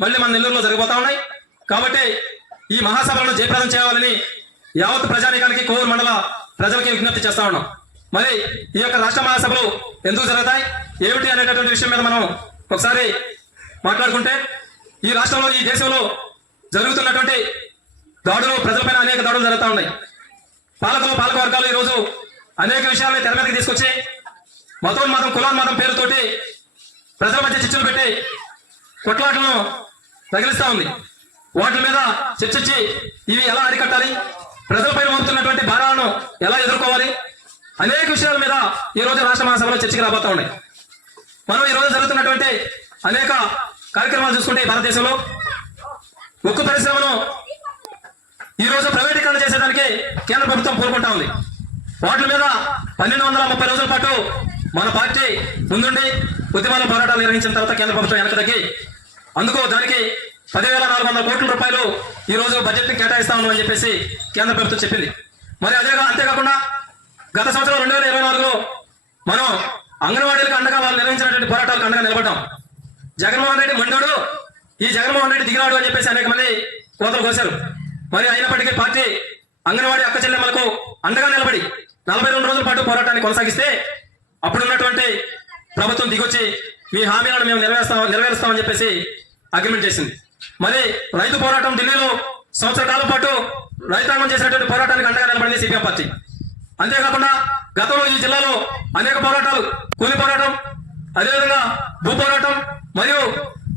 మళ్ళీ మన నెల్లూరులో జరిగిపోతా ఉన్నాయి. కాబట్టి ఈ మహాసభలను జయప్రదం చేయాలని యావత్ ప్రజానీకానికి కోవూరు మండల ప్రజలకి విజ్ఞప్తి చేస్తా ఉన్నాం. మరి ఈ యొక్క రాష్ట్ర మహాసభలు ఎందుకు జరుగుతాయి? ఏమిటి అనేటటువంటి విషయం మీద మనం ఒకసారి మాట్లాడుకుంటే ఈ రాష్ట్రంలో ఈ దేశంలో జరుగుతున్నటువంటి దాడులు ప్రజలపైన అనేక దాడులు జరుగుతూ ఉన్నాయి. పాలకులు పాలక వర్గాలు ఈరోజు అనేక విషయాలని తెర మీదకి తీసుకొచ్చి మతోన్మతం కులాన్మతం పేరుతోటి ప్రజల మధ్య చిచ్చులు పెట్టి కొట్లాటలను తగిలిస్తా ఉంది. వాటి మీద చర్చించి ఇవి ఎలా అరికట్టాలి? ప్రజలపై మోపుతున్నటువంటి భారాలను ఎలా ఎదుర్కోవాలి? అనేక విషయాల మీద ఈ రోజు రాష్ట్ర మహాసభలో చర్చకి రాబోతా ఉన్నాయి. మనం ఈ రోజు జరుగుతున్నటువంటి అనేక కార్యక్రమాలు చూసుకుంటే భారతదేశంలో ఉక్కు పరిశ్రమను ఈ రోజు ప్రైవేటీకరణ చేసేదానికి కేంద్ర ప్రభుత్వం కోరుకుంటా ఉంది. వాటి మీద పన్నెండు వందల ముప్పై రోజుల పాటు మన పార్టీ ముందుండి ఉద్యమాల పోరాటాలు నిర్వహించిన తర్వాత కేంద్ర ప్రభుత్వం వెనక తగ్గి అందుకో దానికి పదివేల నాలుగు వందల కోట్ల రూపాయలు ఈ రోజు బడ్జెట్ కేటాయిస్తా ఉన్నామని చెప్పేసి కేంద్ర ప్రభుత్వం చెప్పింది. మరి అదే అంతేకాకుండా గత సంవత్సరం రెండు వేల ఇరవై నాలుగులో మనం అంగన్వాడీలకు అండగా వాళ్ళు నిర్వహించినటువంటి పోరాటాలకు అండగా నిలబడ్డాం. జగన్మోహన్ రెడ్డి మండోడు ఈ జగన్మోహన్ రెడ్డి దిగినాడు అని చెప్పేసి అనేక మంది కోతలు కోశారు. మరి అయినప్పటికీ పార్టీ అంగన్వాడీ అక్క చెల్లెమ్మలకు అండగా నిలబడి నలభై రెండు రోజుల పాటు పోరాటాన్ని కొనసాగిస్తే అప్పుడున్నటువంటి ప్రభుత్వం దిగొచ్చి మీ హామీలను మేము నెరవేరుస్తాం నెరవేరుస్తామని చెప్పేసి అగ్రిమెంట్ చేసింది. మరి రైతు పోరాటం ఢిల్లీలో సంవత్సర కాలం పాటు రైతాంగం చేసినటువంటి పోరాటానికి అండగా నిలబడింది సిపిఎం పార్టీ. అంతేకాకుండా గతంలో ఈ జిల్లాలో అనేక పోరాటాలు కూలి పోరాటం అదేవిధంగా భూ పోరాటం మరియు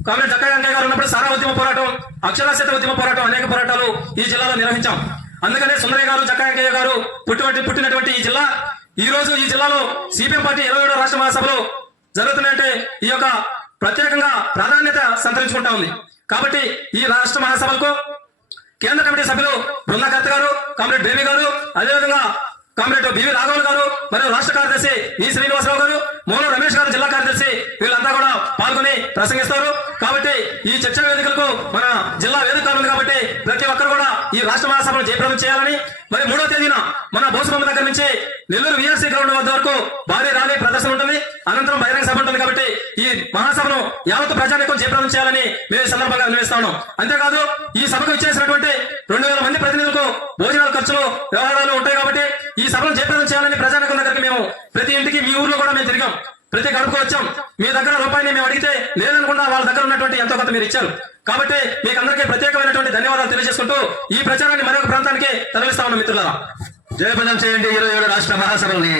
కామ్రేడ్ జక్క వెంకయ్య గారు ఉన్నప్పుడు సారా ఉద్యమ పోరాటం అక్షరాస్యత ఉద్యమ పోరాటం అనేక పోరాటాలు ఈ జిల్లాలో నిర్వహించాం. అందుకనే సుందరయ్య గారు జక్క వెంకయ్య గారు పుట్టినటువంటి పుట్టినటువంటి ఈ జిల్లా ఈ రోజు ఈ జిల్లాలో సిపిఎం పార్టీ ఇరవై ఏడో రాష్ట్ర మహాసభలో జరుగుతున్నాయంటే ఈ యొక్క ప్రత్యేకంగా ప్రాధాన్యత సంతరించుకుంటా ఉంది. కాబట్టి ఈ రాష్ట్ర మహాసభలకు కేంద్ర కమిటీ సభ్యులు బృందాకర్త గారు కామ్రేడ్ బేబీ గారు అదేవిధంగా కామ్రేడ్ బివి రాఘవన్ గారు మరియు రాష్ట్ర కార్యదర్శి ఈ శ్రీనివాసరావు గారు మూలం రమేష్ గారు జిల్లా కార్యదర్శి వీళ్ళంతా కూడా పాల్గొని ప్రసంగిస్తారు. కాబట్టి ఈ చర్చా వేదికలకు మన జిల్లా వేదిక ఉంది కాబట్టి ప్రతి ఒక్కరు కూడా ఈ రాష్ట్ర మహాసభను జయప్రదం చేయాలని మరి మూడో తేదీన మన బోసుబొమ్మ నుంచి నెల్లూరు విఆర్సీ గ్రౌండ్ వద్ద వరకు భారీ ర్యాలీ ప్రదర్శన ఉంటుంది. అనంతరం బహిరంగ సభ ఉంటుంది కాబట్టి ఈ మహాసభను యావత్ ప్రజానికం జయప్రదం చేయాలని మేము ఈ సందర్భంగా నిర్వహిస్తా ఉన్నాం. అంతేకాదు ఈ సభకు ఇచ్చేసినటువంటి రెండు వేల మంది ప్రతినిధులకు భోజనాల ఖర్చులు వ్యవహారాలు ఉంటాయి కాబట్టి ఈ సభను జయప్రదం చేయాలని ప్రజానికం దగ్గరికి మేము ప్రతి ఇంటికి మీ ఊర్లో కూడా మేము తిరిగాం. ప్రతి గడుపుకు వచ్చాం. మీ దగ్గర రూపాయిని మేము అడిగితే లేదనుకున్నా వాళ్ళ దగ్గర ఉన్నటువంటి ఎంతో కొంత మీరు ఇచ్చారు. కాబట్టి మీకు అందరికీ ప్రత్యేకమైనటువంటి ధన్యవాదాలు తెలియజేసుకుంటూ ఈ ప్రచారాన్ని మరొక ప్రాంతానికి తరలిస్తా ఉన్నాం మిత్రులారా. జయప్రదం చేయండి ఇరవై ఏడు రాష్ట్ర మహాసభల్ని.